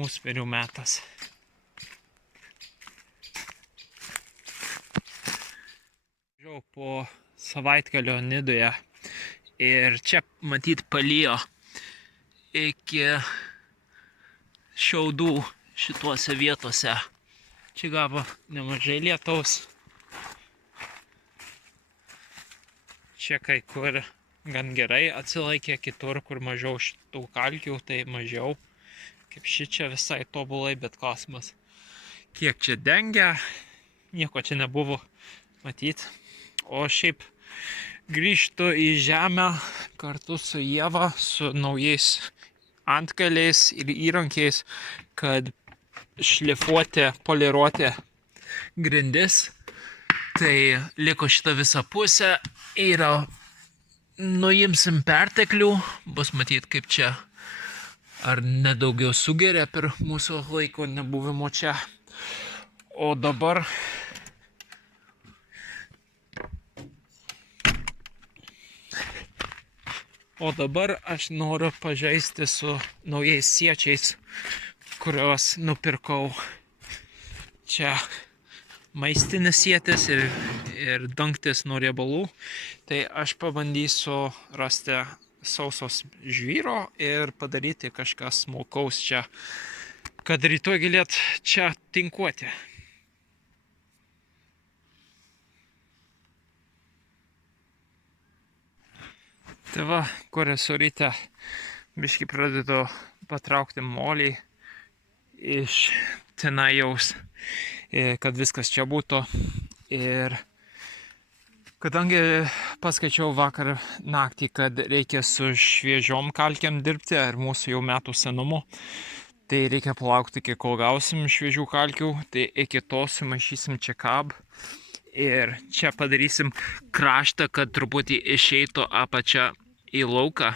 musmirių metas. Žiau po savaitgalio Nidoje ir čia matyt palijo iki šiaudų šituose vietose. Čia gavo nemažai lietaus. Čia kai kur gan gerai atsilaikė, kitur, kur mažiau šitų kalkių, tai mažiau. Kaip šičia visai tobulai, bet klausimas, kiek čia dengia, nieko čia nebuvo matyt. O šiaip grįžtu į žemę kartu su Ieva, su naujais antkaliais ir įrankiais, kad šlifuoti, poliruoti grindis. Tai liko šitą visą pusę, yra nuimsim perteklių, bus matyt kaip čia ar nedaugiau sugeria per mūsų laiko nebuvimo čia. O dabar aš noriu pažaisti su naujais siečiais, kuriuos nupirkau. Čia maistinis sietis ir dangtis nuo riebalų. Tai aš pabandysiu rasti sausos žvyro ir padaryti kažką smulkaus čia, kad rytoj galėt čia tinkuoti. Tai va, kur esu ryte, biškį pradedu patraukti molį iš tenajaus, kad viskas čia būtų. Ir kadangi paskaičiau vakar naktį, kad reikia su šviežiom kalkiam dirbti, ar mūsų jau metų senumo, tai reikia palaukti, iki kol gausim šviežių kalkių, tai iki to sumaišysim čia kab ir čia padarysim kraštą, kad truputį išeitų apačia į lauką,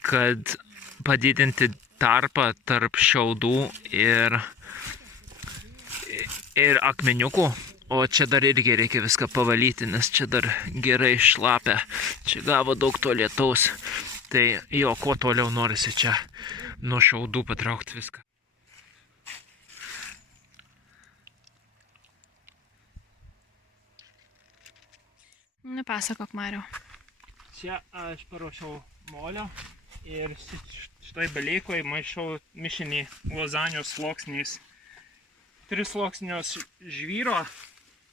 kad padidinti tarpą tarp šiaudų ir akmeniukų. O čia dar irgi reikia viską pavalyti, nes čia dar gerai šlapia. Čia gavo daug to lietaus. Tai jo, kuo toliau norisi čia nuo šiaudų patraukti viską. Nepasakok, Mariau. Čia aš paruošiau molio ir štai belykoj maišau mišinį lazanios sluoksniais. 3 sluoksnius žvyro,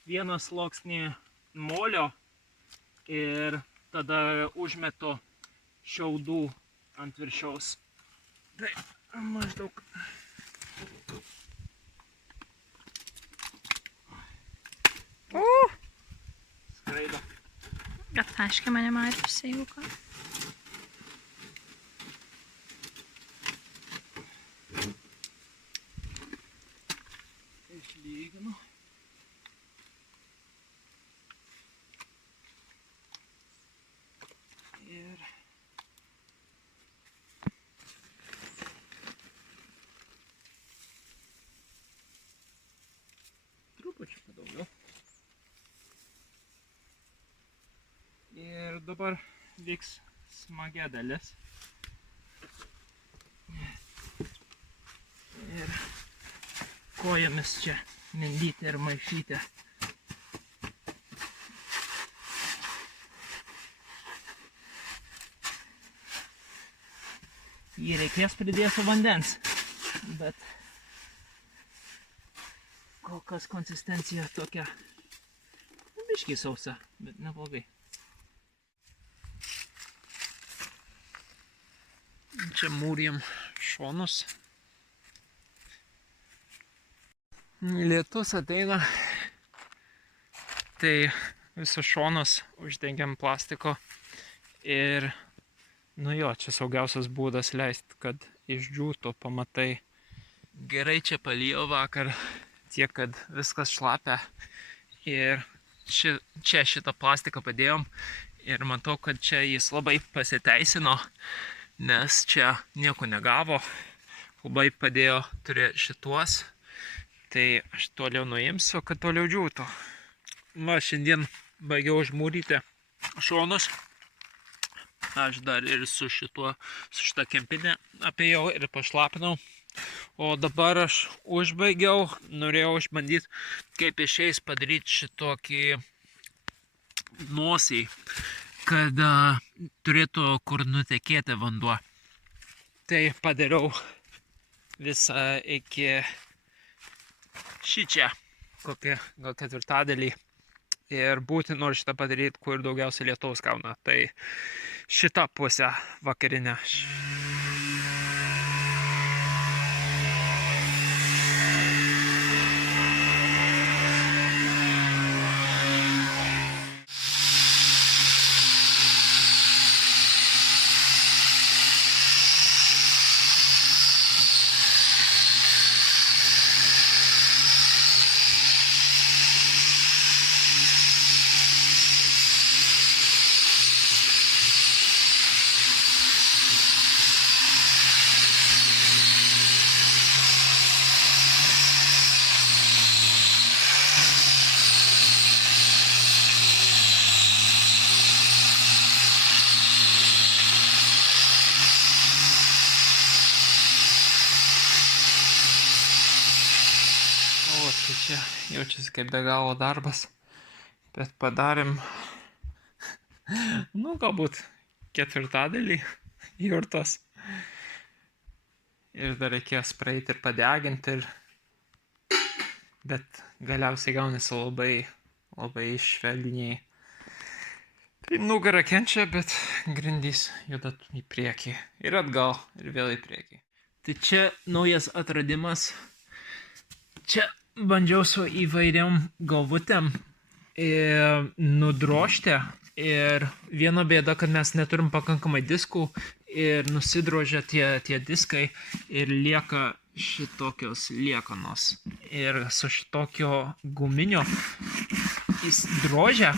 1 sluoksnį molio ir tada užmetu šiaudų ant viršaus. Tai maždaug. Skraido. Aptaškė mane Marius, jeigu ką. Išlyginu. Ir trupučiu daugiau. Ir dabar vyks smagia dalis. Ir kojomis čia mindyti ir maišyti. Jį reikės pridėsiu vandens, bet kol kas konsistencija tokia biškį sausa, bet neblogai. Čia mūrijam šonus. Lietus ateina, tai visus šonus uždengiam plastiko ir čia saugiausias būdas leisti, kad išdžiūtų pamatai. Gerai čia palijo vakar, tiek, kad viskas šlapia ir čia šitą plastiką padėjom ir matau, kad čia jis labai pasiteisino, nes čia nieko negavo, labai padėjo turėti šituos. Tai aš toliau nuimsiu, kad toliau džiūtų. Va, šiandien baigiau užmūryti šonus. Aš dar ir su šita kempinė apėjau ir pašlapinau. O dabar aš užbaigiau, norėjau išbandyti, kaip išeis padaryti šitokį nosį, kad turėtų kur nutekėti vanduo. Tai padariau visą iki šičia, kokį gal ketvirtadalį. Ir būtina šitą padaryti, kur daugiausiai lietaus gauna. Tai šitą pusę vakarinę. O, tai čia jaučiasi kaip be galo darbas, bet padarėm, galbūt ketvirtadalį jurtos. Ir dar reikės praeiti ir padeginti, bet galiausiai gaunasi labai švelniai. Tai nugara kenčia, bet grindys juda į priekį ir atgal ir vėl į priekį. Tai čia naujas atradimas. Čia bandžiau su įvairiom galvutėm nudrožti ir viena bėda, kad mes neturim pakankamai diskų ir nusidrožia tie diskai ir lieka šitokios liekanos. Ir su šitokio guminio jis drožia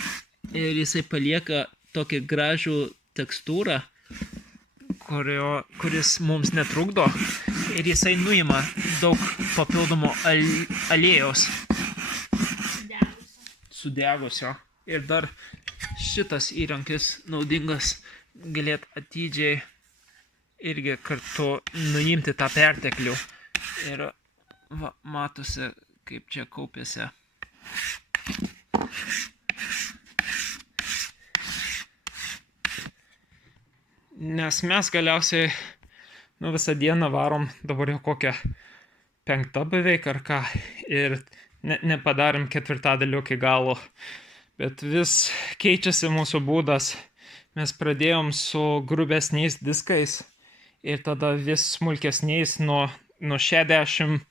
ir jisai palieka tokį gražų tekstūrą, kuris mums netrukdo. Ir jisai nuima daug papildomo aliejaus. Sudegusio. Ir dar šitas įrankis naudingas galėt atidžiai irgi kartu nuimti tą perteklių. Ir va, matosi, kaip čia kaupėsi. Nes mes galiausiai visą dieną varom, dabar jau kokią 5 beveik ar ką, ir nepadarėm ketvirtadalių iki galo, bet vis keičiasi mūsų būdas. Mes pradėjom su grubesniais diskais ir tada vis smulkesniais nuo 60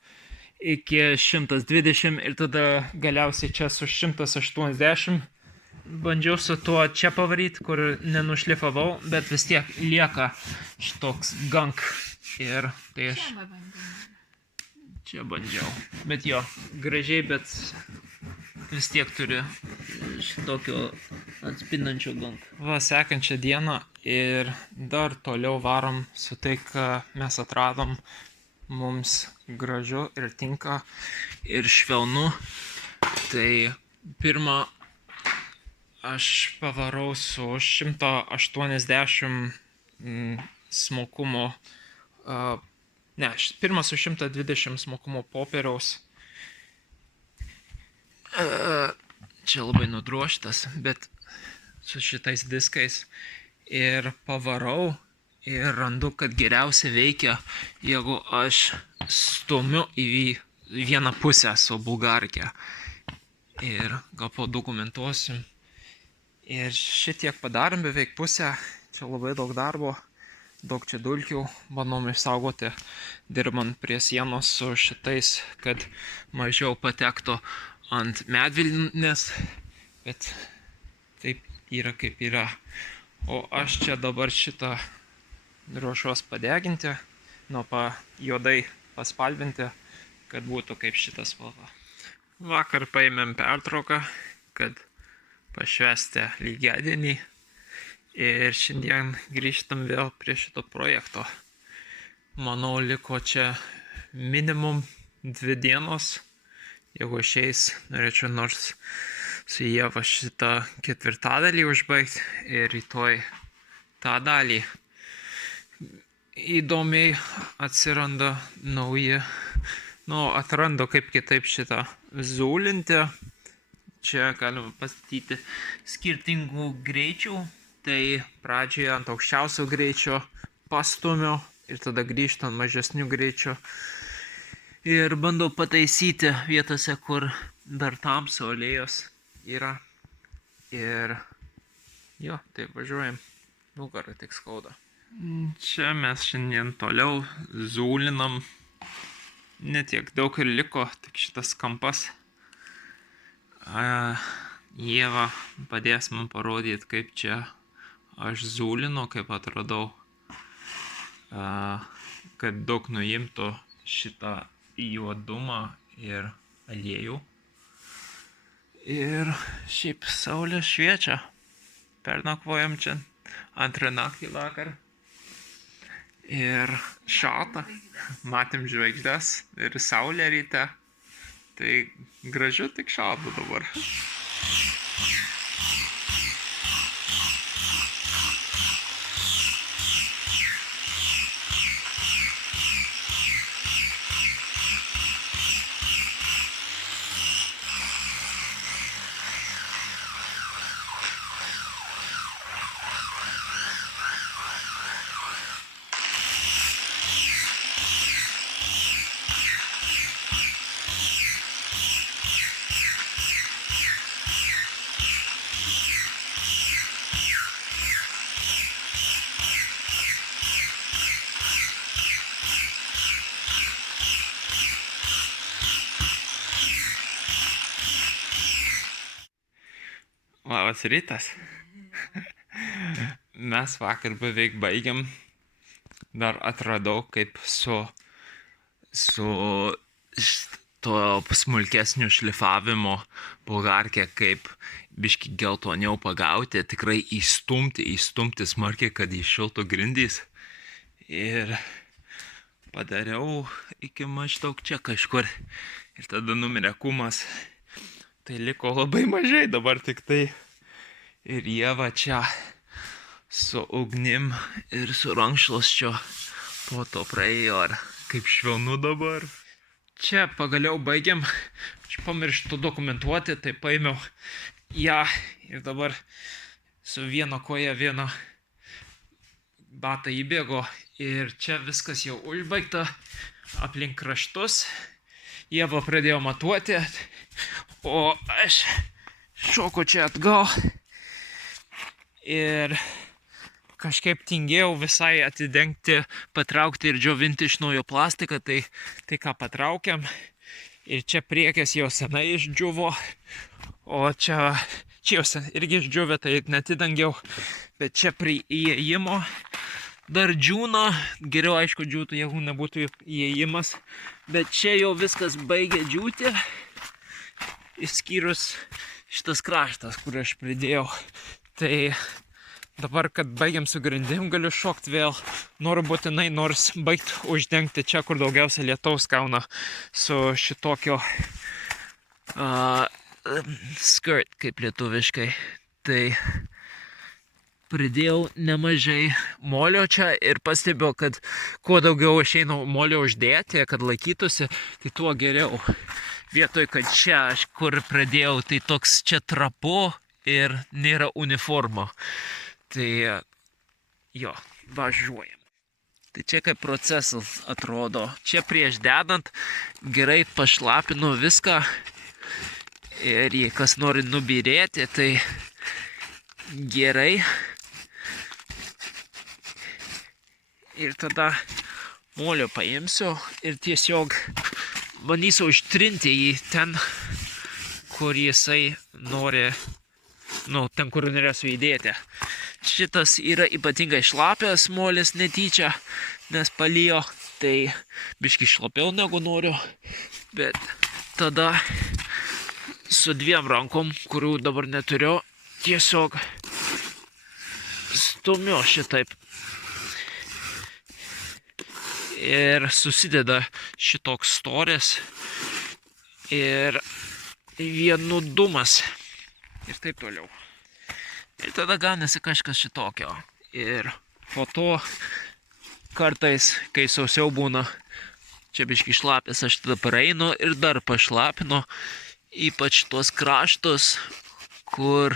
iki 120 ir tada galiausiai čia su 180. Bandžiau su tuo čia pavaryti, kur nenušlifavau, bet vis tiek lieka šitoks gunk. Ir tai aš čia bandžiau. Bet jo, gražiai, bet vis tiek turi šitokio atspindančio gunk. Va, sekančią dieną ir dar toliau varom su tai, ką mes atradom. Mums gražu ir tinka ir švelnu. Tai pirmą aš pavarau su 180 smokumo, pirmą su 120 smokumo popieriaus. Čia labai nudrožtas, bet su šitais diskais. Ir pavarau ir randu, kad geriausiai veikia, jeigu aš stumiu į vieną pusę su bulgarke. Ir gal padokumentuosiu. Ir šitiek padarėm, beveik pusę. Čia labai daug darbo, daug čia dulkių. Bandom išsaugoti, dirbant prie sienos su šitais, kad mažiau patektų ant medvilnės. Bet taip yra kaip yra. O aš čia dabar šitą ruošuos padeginti, juodai paspalvinti, kad būtų kaip šita spalva. Vakar paėmėm pertrauką, kad pašvęsti lygiadienį ir šiandien grįžtam vėl prie šito projekto. Manau, liko čia minimum 2 dienos. Jeigu išeis, norėčiau nors su Ieva šitą ketvirtadalį užbaigti ir rytoj tą dalį. įdomiai atsiranda nauji, atrandu kaip kitaip šitą zūlinti. Čia galima pastatyti skirtingų greičių, tai pradžioje ant aukščiausio greičio pastumiu ir tada grįžtu ant mažesnių greičių. Ir bandau pataisyti vietose, kur dar tamsu alėjos yra. Ir jo, tai važiuojam. Nugarą tik skauda. Čia mes šiandien toliau zūlinam. Netiek daug ir liko, tik šitas kampas. Ieva padės man parodyti, kaip čia aš zūlinu, kaip atradau, kad daug nuimtų šitą juodumą ir aliejų. Ir šiaip saulė šviečia. Pernakvojom čia antrą naktį vakar. Ir šalta. Matėm žvaigždes ir saulė ryte. Tai gražu, tik šalta dabar. Labas rytas. Mes vakar beveik baigėm. Dar atradau, kaip su to smulkesniu šlifavimo bulgarke, kaip biški geltoniau pagauti, tikrai įstumti smarkiai, kad iššiltų grindys. Ir padariau iki maždaug čia kažkur. Ir tada numirė kumas. Tai liko labai mažai, dabar tik tai. Ir Ieva čia su ugnim ir su rankšluosčiu po to praėjo, ar kaip švelnu dabar. Čia pagaliau baigiam. Aš pamirštu dokumentuoti, tai paėmiau ją ir dabar su viena koja viena bata įbėgo. Ir čia viskas jau užbaigta aplink kraštus. Ieva pradėjo matuoti, o aš šoku čia atgal ir kažkaip tingėjau visai atidengti, patraukti ir džiovinti iš naujo plastiką, tai ką patraukiam. Ir čia priekis jau senai išdžiuvo, o čia jau irgi išdžiuvę, tai netidengiau, bet čia prie įėjimo dar džiūna, geriau aišku džiūtų, jeigu nebūtų įėjimas, bet čia jau viskas baigė džiūti, išskyrus šitas kraštas, kur aš pridėjau. Tai dabar, kad baigiam su grindim, galiu šokti vėl. Noriu būtinai nors baigti uždengti čia, kur daugiausia lietaus gauna, su šitokio skirt, kaip lietuviškai. Tai pridėjau nemažai molio čia ir pastebėjau, kad kuo daugiau išeina molio uždėti, kad laikytųsi, tai tuo geriau. Vietoj, kad čia aš kur pradėjau, tai toks čia trapu ir nėra uniforma. Tai jo, važiuojam. Tai čia kaip procesas atrodo. Čia prieš dedant gerai pašlapinu viską. Ir jei kas nori nubirėti, tai gerai. Ir tada molio paimsiu ir tiesiog bandysiu užtrinti jį ten, kur jisai nori, ten, kur norėsiu įdėti. Šitas yra ypatingai šlapias molis netyčia, nes palijo, tai biški šlapiau negu noriu, bet tada su dviem rankom, kurių dabar neturiu, tiesiog stumiu šitaip. Ir susideda šitoks storis ir vienudumas ir taip toliau. Ir tada gaunasi kažkas šitokio. Ir po to kartais, kai sausiau būna, čia biški šlapės, aš tada pareinu ir dar pašlapinu, ypač tuos kraštus, kur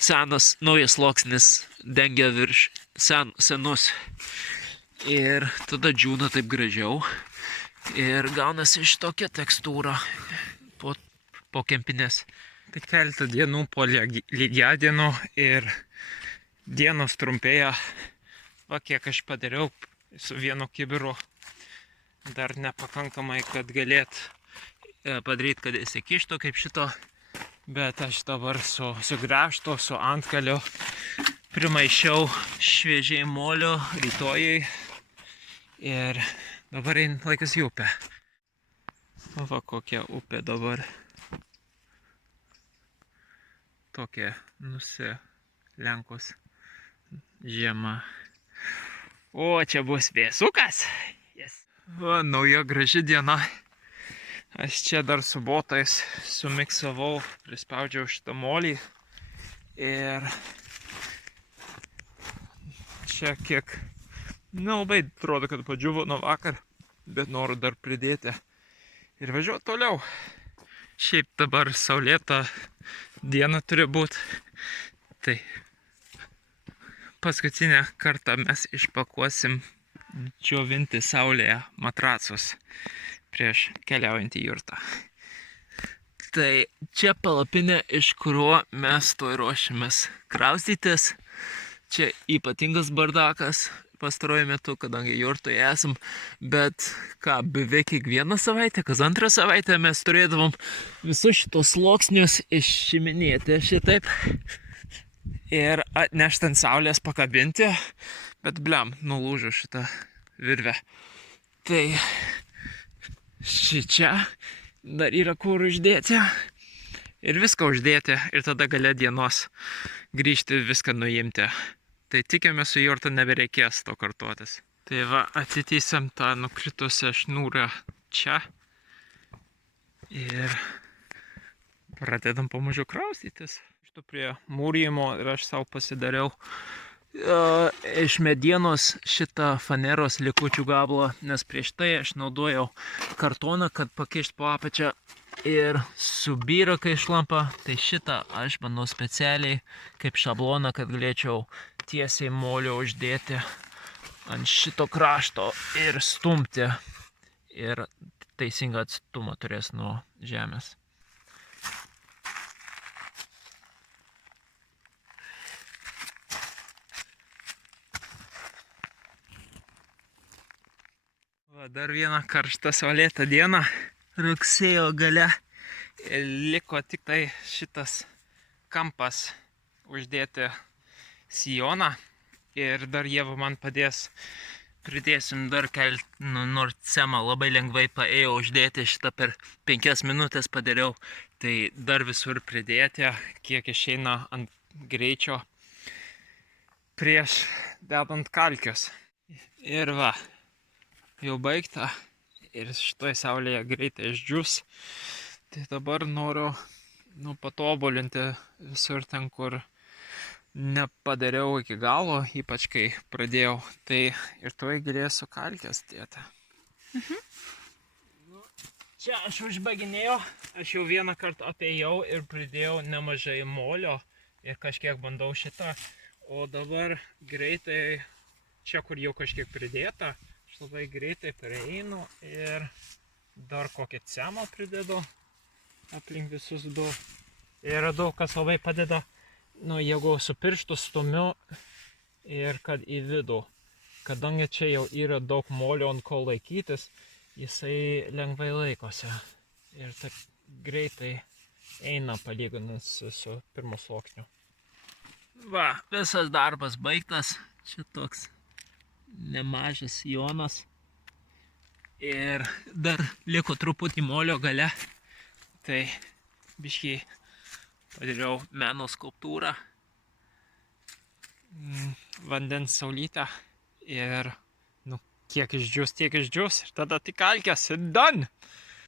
senas, naujas sluoksnis dengia virš senus. Ir tada džiūna taip gražiau ir gaunasi iš tokia tekstūra po kempinės. Tai keletą dienų po lygiadienų ir dienos trumpėja. Va, kiek aš padariau su vienu kibiru. Dar nepakankamai, kad galėt padaryti, kad įsikištų kaip šito. Bet aš dabar su gręžtu, su antkaliu primaišiau šviežiai molio rytojai. Ir dabar laikas į upę. Va, kokia upė dabar. Tokia nusilenkus žiema. O, čia bus vėsukas. Yes. Va, nauja graži diena. Aš čia dar su botais sumiksavau, prispaudžiau šitą molį. Ir čia kiek, nelabai atrodo, kad padžiuvo nuo vakar, bet noriu dar pridėti ir važiuoti toliau. Šiaip dabar saulėta diena turi būti. Tai paskutinę kartą mes išpakuosim džiovinti saulėje matracus prieš keliaujant į jurtą. Tai čia palapinė, iš kurio mes tuoj ruošiamės kraustytis. Čia ypatingas bardakas pastaruoju metu, kadangi jurtoje esam, bet beveik kiekvieną savaitę, kas antrą savaitę mes turėdavom visus šitos sluoksnius išiminėti šitaip ir atnešti ant saulės pakabinti, bet blem, nulūžo šitą virvę. Tai šičia dar yra kur uždėti ir viską uždėti ir tada gale dienos grįžti viską nuimti. Tai tikėmės su jurta nebereikės to kartuotis. Tai va, atitysam tą nukritusią šnūrą čia ir pradedam pamažu kraustytis. Štu prie mūrijimo ir aš savo pasidariau iš medienos šitą faneros likučių gabalą, nes prieš tai aš naudojau kartoną, kad pakišt po apačią ir subyra, kai šlampa. Tai šitą aš bandau specialiai kaip šabloną, kad galėčiau tiesiai molio uždėti ant šito krašto ir stumti. Ir teisingą atstumą turės nuo žemės. Va, dar vieną karštą saulėtą dieną. Rugsėjo gale. Ir liko tik tai šitas kampas uždėti sijoną. Ir dar Ieva man padės. Pridėsim dar nors Sema labai lengvai paėjo uždėti šitą per 5 minutės padariau. Tai dar visur pridėti, kiek išeina ant greičio prieš dedant kalkius. Ir va, jau baigta. Ir šitoje saulėje greitai išdžius. Tai dabar noriu patobulinti visur ten, kur nepadariau iki galo, ypač kai pradėjau. Tai ir tuoj galėsiu kalkės dėti. Čia aš užbaiginėjau, aš jau vieną kartą apėjau ir pridėjau nemažai molio ir kažkiek bandau šitą. O dabar greitai, čia kur jau kažkiek pridėta, aš labai greitai prieinu ir dar kokį cemą pridedu aplink visus du. Ir radau, kas labai padeda, jeigu su pirštu stumiu ir kad į vidų. Kadangi čia jau yra daug molio ant ko laikytis, jisai lengvai laikosi. Ir taip greitai eina palyginus su pirmu sluoksniu. Va, visas darbas baigtas. Čia toks nemažas sijonas. Ir dar liko truputį molio gale. Tai biškį padariau meno skulptūrą. Vandens saulytę. Ir kiek išdžius, tiek išdžius. Ir tada tik kalkės. Done!